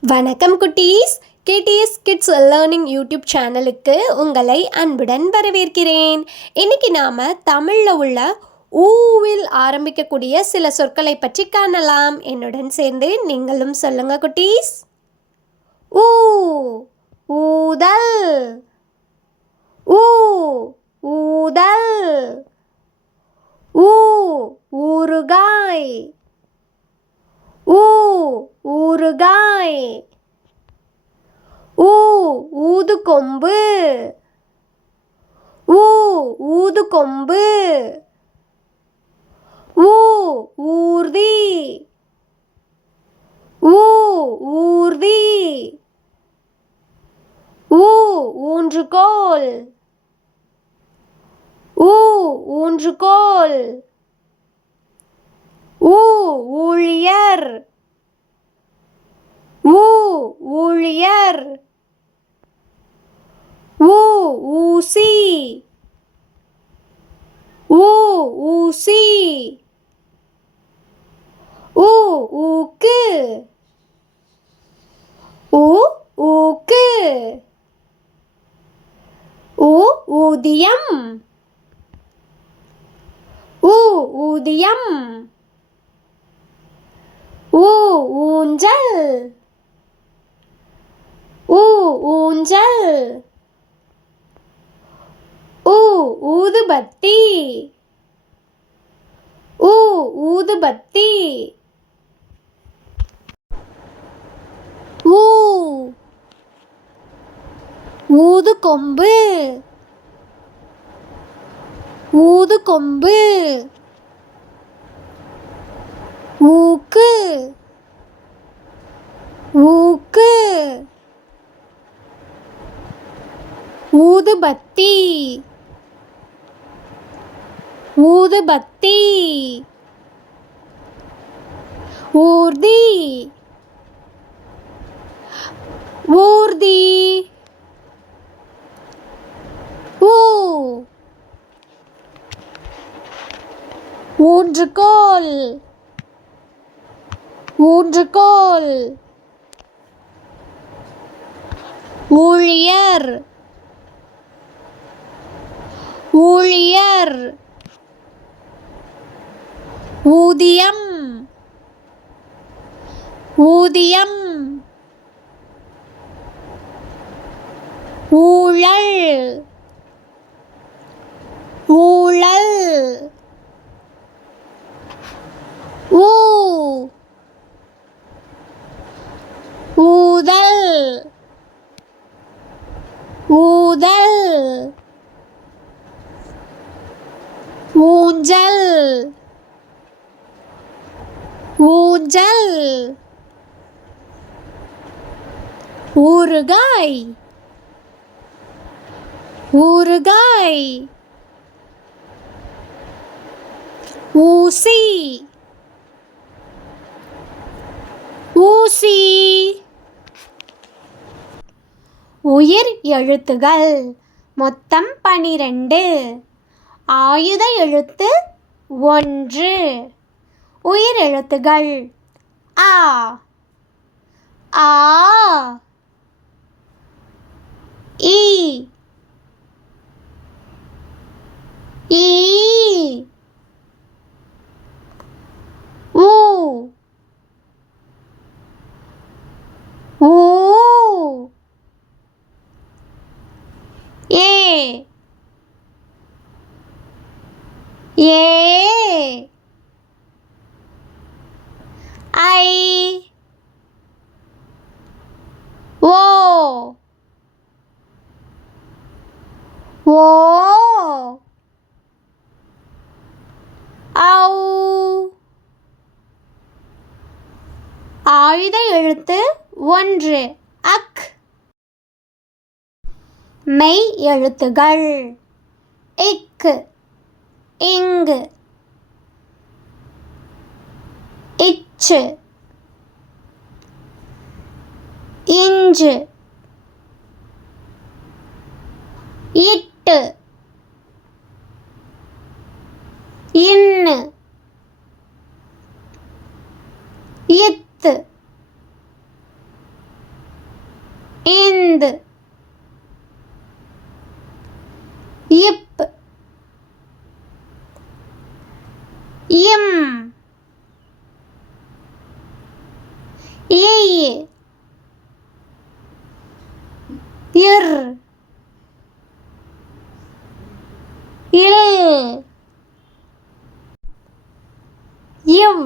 வணக்கம் குட்டீஸ். KDS kids learning YouTube சேனலுக்கு உங்களை அன்புடன் வரவேற்கிறேன். இன்னைக்கு நாம தமிழில் உள்ள ஊவில் ஆரம்பிக்கக்கூடிய சில சொற்களை பற்றி காணலாம். என்னுடன் சேர்ந்து நீங்களும் சொல்லுங்க குட்டீஸ். ஊ, ஊதல். ஊ, ஊதல். ஊ, ஊறுகாய். ஊ, ஊறுகாய். ஊ, ஊதுகொம்பு. ஊ, ஊதுகொம்பு. ஊ, ஊர்தி. ஊ, ஊர்தி. ஊ, ஊன்றுகோல். ஊ, ஊன்றுகோல். ஊ, ஊழியர். ஊ, ஊழியர். ஊ, ஊசி. ஊ, ஊசி. ஊ, ஊக்கு. ஊ, ஊக்கு. ஊ, ஊதியம். ஊ, ஊதியம். ஊ, ஊஞ்சல். ஊ, ஊஞ்சல். ஊ, ஊதுபத்தி. ஊ, ஊதுபத்தி. ஊ, ஊதுகொம்பு. ஊதுகொம்பு. ஊக்கு. ஊக்கு. ஊதுபத்தி. ஊதுபத்தி. ஊர்தி. ஊர்தி. ஊ, ஊன்றுகோல். ஊன்றுகோல். ஊழியர். ஊழியர். ஊதியம். ஊதியம். ஊழல். ஊழல். ஊ, ஊதல். ஊதல். ஊஞ்சல். ஊஞ்சல். ஊறுகாய். ஊறுகாய். ஊசி. ஊசி. உயிர் எழுத்துகள் மொத்தம் 12. ஆயுத எழுத்து 1. உயிர் எழுத்துகள் ஆ, ஆ, ஈ, ஈ, ஊ, ஊ, ஏ, ஏ, ஐ, ஓ, ஓ, ஔ. ஆயுத எழுத்து 1 அக். மெய் எழுத்துகள் இக், இங்கு, இச்சு, இஞ்சு, இட்டு, இன்னு, இத்து, இந்த் இப் இம் இய் இர் இல் இவ்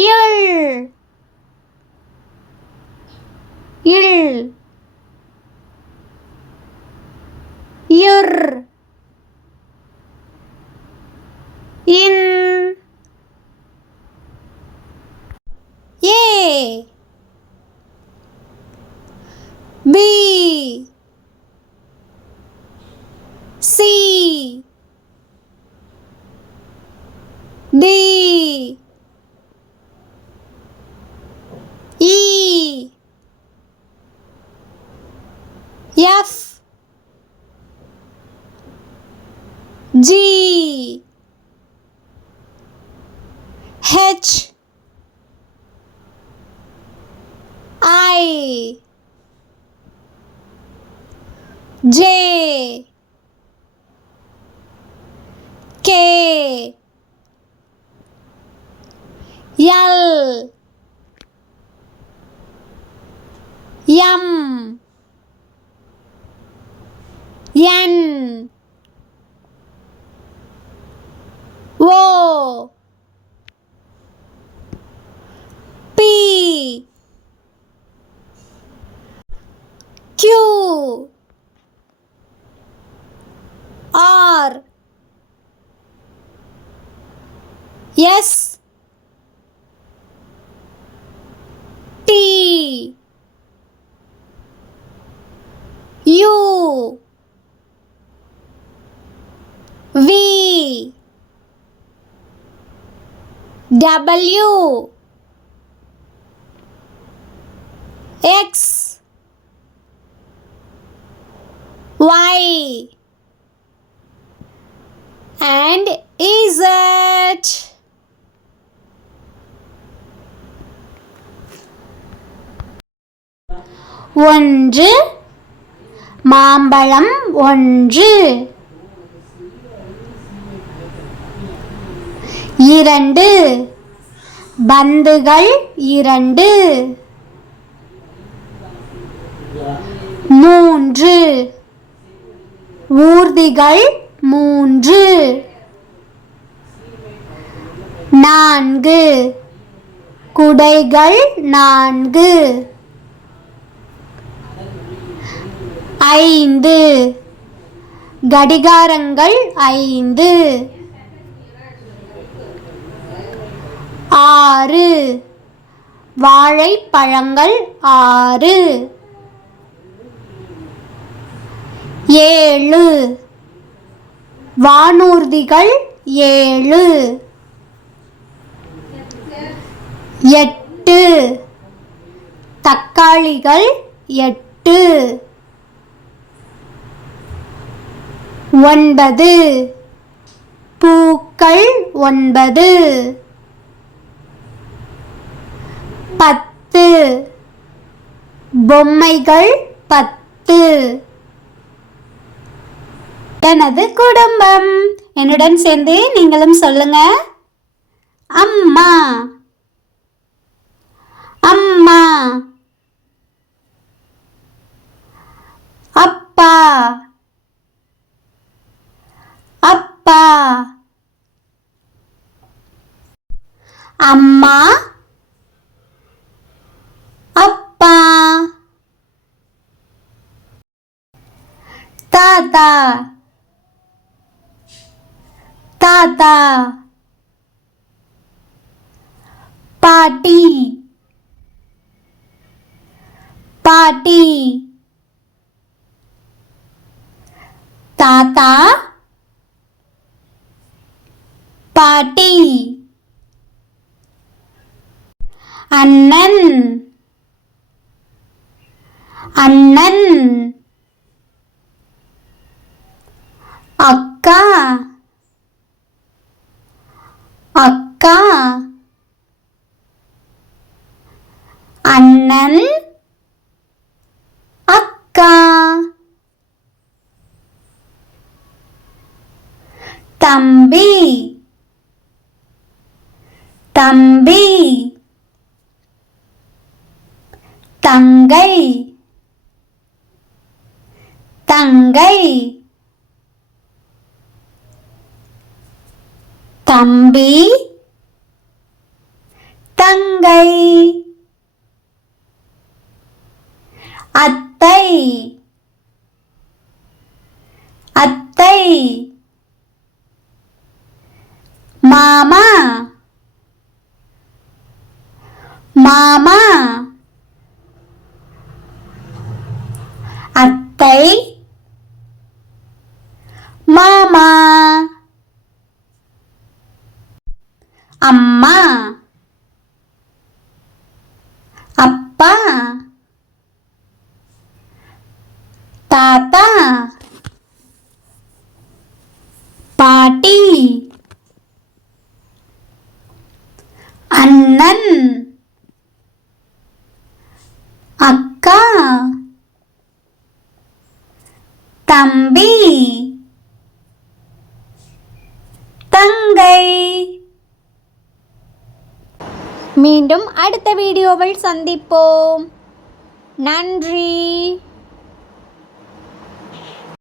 இள் இல் இர் இன் A B C D E F G H I J K L M N O P Q R S T U V W X Y and Z. ஒன்று மாம்பழம் ஒன்று. இரண்டு பந்துகள் இரண்டு. மூன்று ஊர்திகள் மூன்று. நான்கு குடைகள் நான்கு. ஐந்து கடிகாரங்கள் ஐந்து. ஆறு வாழைப்பழங்கள் ஆறு. ஏழு வானூர்திகள் ஏழு. எட்டு தக்காளிகள் எட்டு. ஒன்பது பூக்கள் ஒன்பது. பத்து பொம்மைகள் பத்து. எனது குடும்பம். என்னுடன் சேர்ந்து நீங்களும் சொல்லுங்க. அம்மா அம்மா. அப்பா அப்பா. அம்மா அப்பா. தாத்தா தாத்தா. பாட்டி பாட்டி. தாத்தா பாட்டி. அண்ணன் அண்ணன். அக்கா அக்கா. அண்ணன் அக்கா தம்பி தம்பி தங்கை தங்கை தம்பி தங்கை அத்தை அத்தை மாமா மாமா அத்தை மாமா அம்மா அப்பா தாத்தா பாட்டி அண்ணன் அக்கா தம்பி தங்கை. மீண்டும் அடுத்த வீடியோவில் சந்திப்போம். நன்றி.